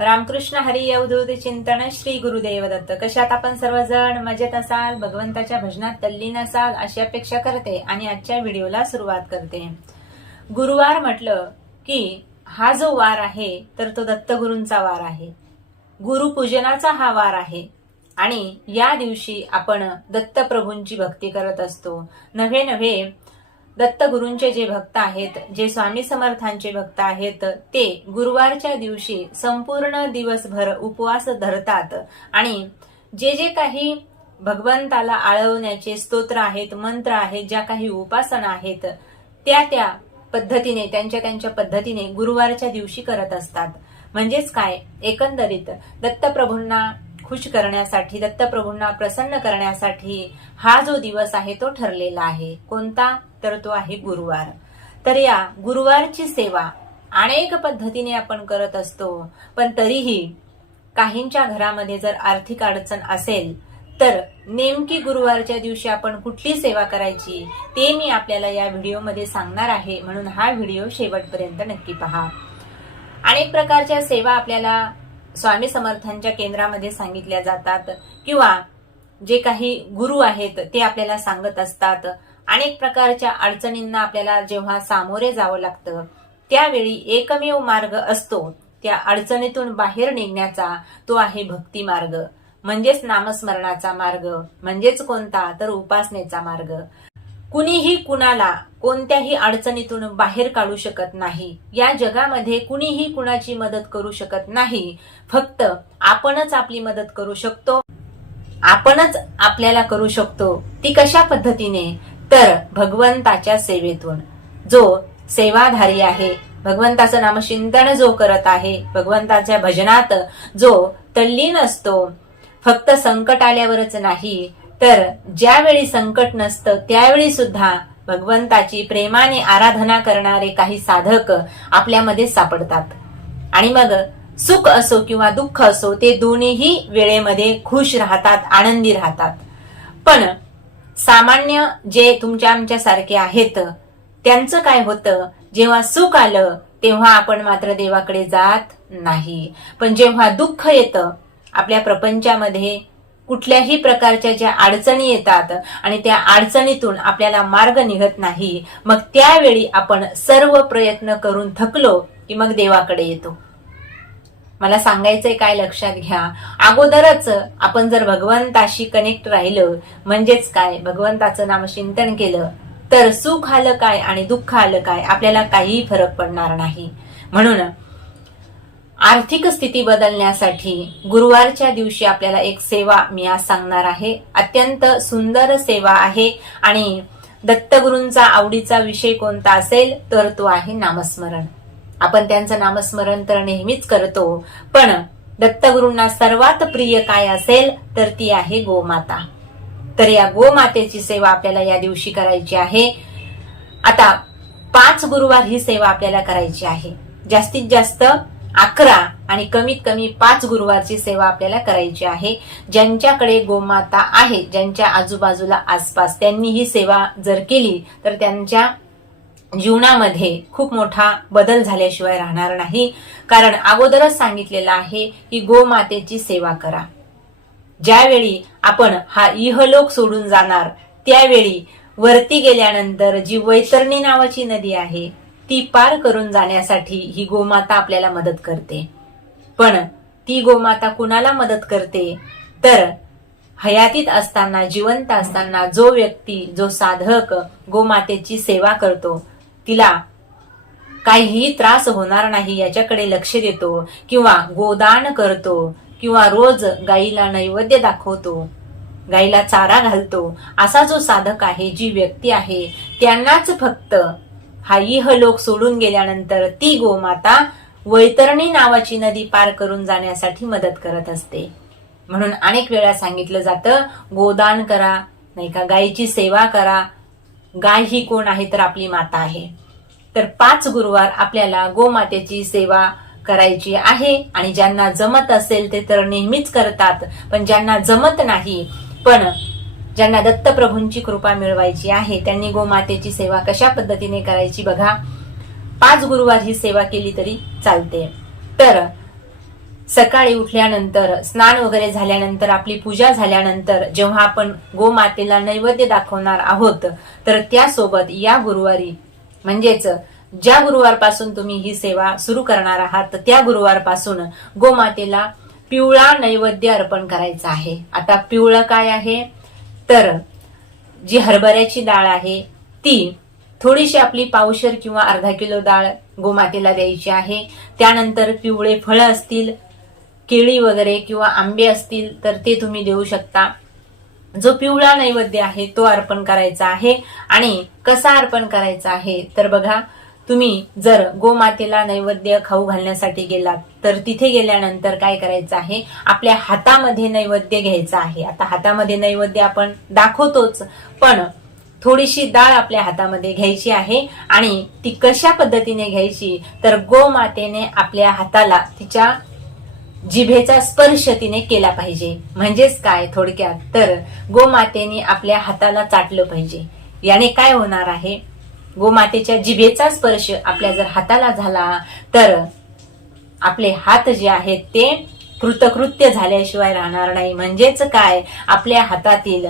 रामकृष्ण हरी अवधूत चिंतन श्री गुरुदेव दत्त. कशात आपण सर्वजण मजेत असाल, भगवंताच्या भजनात तल्लीन असाल अशी अपेक्षा करते आणि आजच्या व्हिडिओला सुरुवात करते. गुरुवार म्हटलं की हा जो वार आहे तर तो दत्तगुरूंचा वार आहे. गुरुपूजनाचा हा वार आहे आणि या दिवशी आपण दत्तप्रभूंची भक्ती करत असतो. नव्हे नव्हे दत्तगुरूंचे जे भक्त आहेत, जे स्वामी समर्थांचे भक्त आहेत, ते गुरुवारच्या दिवशी संपूर्ण दिवसभर उपवास धरतात आणि जे जे काही भगवंताला आळवण्याचे स्तोत्र आहेत, मंत्र आहेत, ज्या काही उपासना आहेत, त्या पद्धतीने त्यांच्या पद्धतीने गुरुवारच्या दिवशी करत असतात. म्हणजेच काय, एकंदरीत दत्तप्रभूंना खुश करण्यासाठी, दत्तप्रभूंना प्रसन्न करण्यासाठी हा जो दिवस आहे तो ठरलेला आहे. कोणता? तर तो आहे गुरुवार. तर या गुरुवारची सेवा अनेक पद्धतीने आपण करत असतो, पण तरीही काहींच्या घरामध्ये जर आर्थिक अडचण असेल तर नेमकी गुरुवारच्या दिवशी आपण कुठली सेवा करायची ते मी आपल्याला या व्हिडिओमध्ये सांगणार आहे. म्हणून हा व्हिडिओ शेवटपर्यंत नक्की पहा. अनेक प्रकारच्या सेवा आपल्याला स्वामी समर्थांच्या केंद्रामध्ये सांगितल्या जातात किंवा जे काही गुरु आहेत ते आपल्याला सांगत असतात. अनेक प्रकारच्या अडचणींना आपल्याला जेव्हा सामोरे जावं लागतं त्यावेळी एकमेव मार्ग असतो त्या अडचणीतून बाहेर निघण्याचा, तो आहे भक्ती मार्ग, म्हणजेच नामस्मरणाचा मार्ग. म्हणजेच कोणता? तर उपासनेचा मार्ग. कुणीही कुणाला कोणत्याही अडचणीतून बाहेर काढू शकत नाही. या जगामध्ये कुणीही कुणाची मदत करू शकत नाही. फक्त आपणच आपली मदत करू शकतो, आपणच आपल्याला करू शकतो. ती कशा पद्धतीने? तर भगवंताच्या सेवेतून. जो सेवाधारी आहे, भगवंताचं नामचिंतन जो करत आहे, भगवंताच्या भजनात जो तल्लीन असतो, फक्त संकट आल्यावरच नाही तर ज्यावेळी संकट नसतं त्यावेळी सुद्धा भगवंताची प्रेमाने आराधना करणारे काही साधक आपल्यामध्ये सापडतात. आणि मग सुख असो किंवा दुःख असो, ते दोन्हीही वेळेमध्ये खुश राहतात, आनंदी राहतात. पण सामान्य जे तुमच्या आमच्या सारखे आहेत त्यांचं काय होतं? जेव्हा सुख आलं तेव्हा आपण मात्र देवाकडे जात नाही. पण जेव्हा दुःख येतं आपल्या प्रपंचामध्ये, कुठल्याही प्रकारच्या ज्या अडचणी येतात आणि त्या अडचणीतून आपल्याला मार्ग निघत नाही, मग त्यावेळी आपण सर्व प्रयत्न करून थकलो की मग देवाकडे येतो. मला सांगायचंय काय, लक्षात घ्या. अगोदरच आपण जर भगवंताशी कनेक्ट राहिलं, म्हणजेच काय, भगवंताचं नामचिंतन केलं, तर सुख आलं काय आणि दुःख आलं काय आपल्याला काहीही फरक पडणार नाही. म्हणून आर्थिक स्थिती बदलण्यासाठी गुरुवारच्या दिवशी आपल्याला एक सेवा मी आज सांगणार आहे. अत्यंत सुंदर सेवा आहे आणि दत्तगुरूंचा आवडीचा विषय कोणता असेल तर तो आहे नामस्मरण. आपण त्यांचं नामस्मरण तर नेहमीच करतो, पण दत्तगुरूंना सर्वात प्रिय काय असेल तर ती आहे गोमाता. तर या गोमातेची सेवा आपल्याला या दिवशी करायची आहे. आता 5 गुरुवार ही सेवा आपल्याला करायची आहे. जास्तीत जास्त 11 आणि कमीत कमी 5 गुरुवारची सेवा आपल्याला करायची आहे. ज्यांच्याकडे गोमाता आहे, ज्यांच्या आजूबाजूला आसपास, त्यांनी ही सेवा जर केली तर त्यांच्या जीवनामध्ये खूप मोठा बदल झाल्याशिवाय राहणार नाही. कारण अगोदरच सांगितलेलं आहे की गोमातेची सेवा करा. ज्यावेळी आपण हा इहलोक सोडून जाणार त्यावेळी वरती गेल्यानंतर जी वैतरणी नावाची नदी आहे ती पार करून जाण्यासाठी ही गोमाता आपल्याला मदत करते. पण ती गोमाता कुणाला मदत करते? तर हयातीत असताना, जिवंत असताना जो व्यक्ती, जो साधक गोमातेची सेवा करतो, तिला काहीही त्रास होणार नाही याच्याकडे लक्ष देतो किंवा गोदान करतो किंवा रोज गाईला नैवेद्य दाखवतो, गाईला चारा घालतो, असा जो साधक आहे, जी व्यक्ती आहे, त्यांनाच फक्त हा इहलोक सोडून गेल्यानंतर ती गोमाता वैतरणी नावाची नदी पार करून जाण्यासाठी मदत करत असते. म्हणून अनेक वेळा सांगितलं जातं, गोदान करा, नाही का, गायीची सेवा करा. गाय ही कोण आहे? तर आपली माता आहे. तर 5 गुरुवार आपल्याला गोमातेची सेवा करायची आहे. आणि ज्यांना जमत असेल ते तर नेहमीच करतात, पण ज्यांना जमत नाही, पण ज्यांना दत्तप्रभूंची कृपा मिळवायची आहे, त्यांनी गोमातेची सेवा कशा पद्धतीने करायची बघा. 5 गुरुवार ही सेवा केली तरी चालते. तर सकाळी उठल्यानंतर स्नान वगैरे झाल्यानंतर आपली पूजा झाल्यानंतर जेव्हा आपण गोमातेला नैवेद्य दाखवणार आहोत तर त्यासोबत या गुरुवारी म्हणजेच ज्या गुरुवारपासून तुम्ही ही सेवा सुरू करणार आहात त्या गुरुवारपासून गोमातेला पिवळा नैवेद्य अर्पण करायचा आहे। आता पिवळं काय आहे तर जी हरभऱ्याची डाळ आहे ती थोडीशी आपली पावशेर किंवा अर्धा किलो डाळ गोमातेला द्यायची आहे। त्यानंतर पिवळे फळं असतील, केळी वगैरे किंवा आंबे असतील तर ते तुम्ही देऊ शकता। जो पिवळा नैवेद्य आहे तो अर्पण करायचा आहे। आणि कसा अर्पण करायचा आहे तर बघा, तुम्ही जर गोमातेला नैवेद्य खाऊ घालण्यासाठी गेलात तर तिथे गेल्यानंतर काय करायचं आहे, आपल्या हातामध्ये नैवेद्य घ्यायचा आहे। आता हातामध्ये नैवेद्य आपण दाखवतोच, पण थोडीशी डाळ आपल्या हातामध्ये घ्यायची आहे। आणि ती कशा पद्धतीने घ्यायची तर गोमातेने आपल्या हाताला तिच्या जिभेचा स्पर्श तिने केला पाहिजे। म्हणजेच काय थोडक्यात तर गोमातेने आपल्या हाताला चाटलं पाहिजे। याने काय होणार आहे, गोमातेच्या जिभेचा स्पर्श आपल्या जर हाताला झाला तर आपले हात जे आहेत ते कृतकृत्य झाल्याशिवाय राहणार नाही। म्हणजेच काय, आपल्या हातातील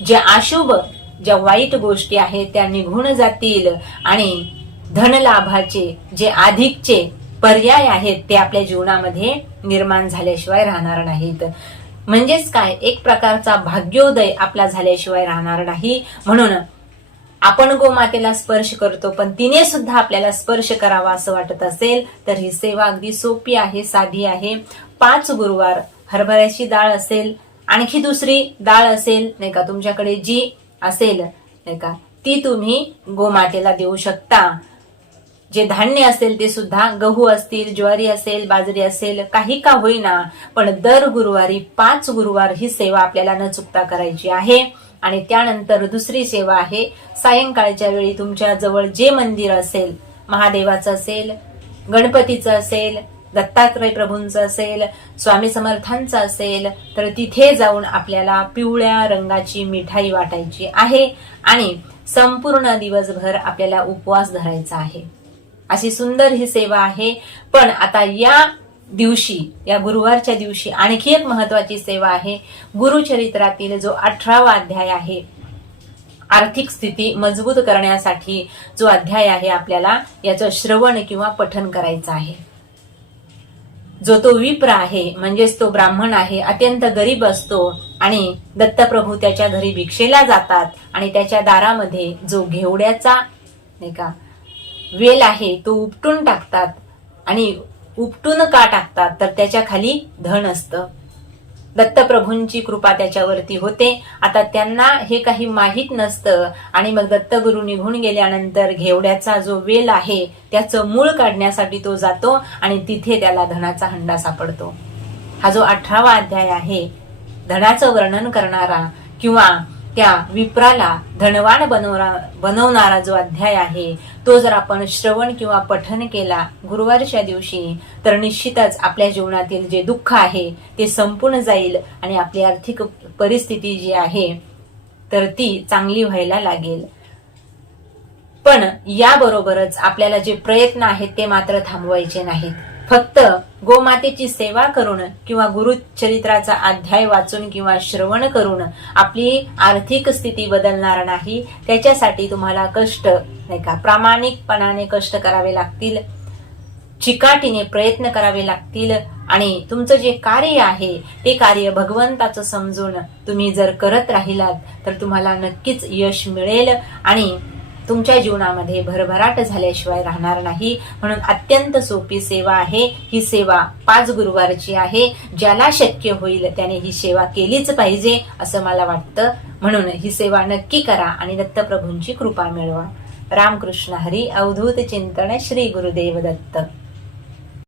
जे अशुभ ज्या वाईट गोष्टी आहेत त्या निघून जातील आणि धनलाभाचे जे अधिकचे पर्याय आहेत ते आपल्या जीवनामध्ये निर्माण झाल्याशिवाय राहणार नाहीत। म्हणजेच काय, एक प्रकारचा भाग्योदय आपला झाल्याशिवाय राहणार नाही। म्हणून आपण गोमातेला स्पर्श करतो, पण तिने सुद्धा आपल्याला स्पर्श करावा असं वाटत असेल तर ही सेवा अगदी सोपी आहे, साधी आहे। 5 गुरुवार हरभऱ्याची डाळ असेल, आणखी दुसरी डाळ असेल नाही का तुमच्याकडे जी असेल नाही का, ती तुम्ही गोमातेला देऊ शकता। जे धान्य असेल ते सुद्धा, गहू असतील, ज्वारी असेल, बाजरी असेल, काही का होईना, पण दर गुरुवारी 5 गुरुवार ही सेवा आपल्याला न चुकता करायची आहे। आणि त्यानंतर दुसरी सेवा आहे, सायंकाळच्या वेळी तुमच्या जवळ जे मंदिर असेल, महादेवाचं असेल, गणपतीचं असेल, दत्तात्रय प्रभूंचं असेल, स्वामी समर्थांचं असेल तर तिथे जाऊन आपल्याला पिवळ्या रंगाची मिठाई वाटायची आहे आणि संपूर्ण दिवसभर आपल्याला उपवास धरायचा आहे। अशी सुंदर ही सेवा आहे। पण आता या दिवशी, या गुरुवारच्या दिवशी आणखी एक महत्वाची सेवा आहे। गुरुचरित्रातील जो 18वा अध्याय आहे, आर्थिक स्थिती मजबूत करण्यासाठी जो अध्याय आहे, आपल्याला याचं श्रवण किंवा पठन करायचं आहे। जो तो विप्र आहे म्हणजेच तो ब्राह्मण आहे, अत्यंत गरीब असतो आणि दत्तप्रभू त्याच्या घरी भिक्षेला जातात आणि त्याच्या दारामध्ये जो घेवड्याचा नाही का वेल आहे तो उपटून टाकतात। आणि उपटून का टाकतात तर त्याच्या खाली धन असतं। दत्तप्रभूंची कृपा त्याच्यावरती होते। आता त्यांना हे काही माहीत नसतं आणि मग दत्तगुरु निघून गेल्यानंतर घेवड्याचा जो वेल आहे त्याचं मूळ काढण्यासाठी तो जातो आणि तिथे त्याला धनाचा हंडा सापडतो। हा जो 18वा अध्याय आहे, धनाचं वर्णन करणारा किंवा त्या विप्राला धनवान बनवणारा जो अध्याय आहे, तो जर आपण श्रवण किंवा पठन केला गुरुवारच्या दिवशी तर निश्चितच आपल्या जीवनातील जे दुःख आहे ते संपून जाईल आणि आपली आर्थिक परिस्थिती जी आहे तर ती चांगली व्हायला लागेल। पण याबरोबरच आपल्याला जे प्रयत्न आहेत ते मात्र थांबवायचे नाहीत। फक्त गोमातेची सेवा करून किंवा गुरुचरित्राचा अध्याय वाचून किंवा श्रवण करून आपली आर्थिक स्थिती बदलणार नाही। त्याच्यासाठी तुम्हाला कष्ट नाही का, प्रामाणिकपणाने कष्ट करावे लागतील, चिकाटीने प्रयत्न करावे लागतील आणि तुमचं जे कार्य आहे ते कार्य भगवंताचं समजून तुम्ही जर करत राहिलात तर तुम्हाला नक्कीच यश मिळेल आणि तुमच्या जीवनामध्ये भरभराट झाल्याशिवाय राहणार नाही। म्हणून अत्यंत सोपी सेवा आहे ही सेवा। 5 गुरुवारची आहे। ज्याला शक्य होईल त्याने ही सेवा केलीच पाहिजे असं मला वाटतं। म्हणून ही सेवा नक्की करा आणि दत्तप्रभूंची कृपा मिळवा। रामकृष्ण हरी। अवधूत चिंतन श्री गुरुदेव दत्त।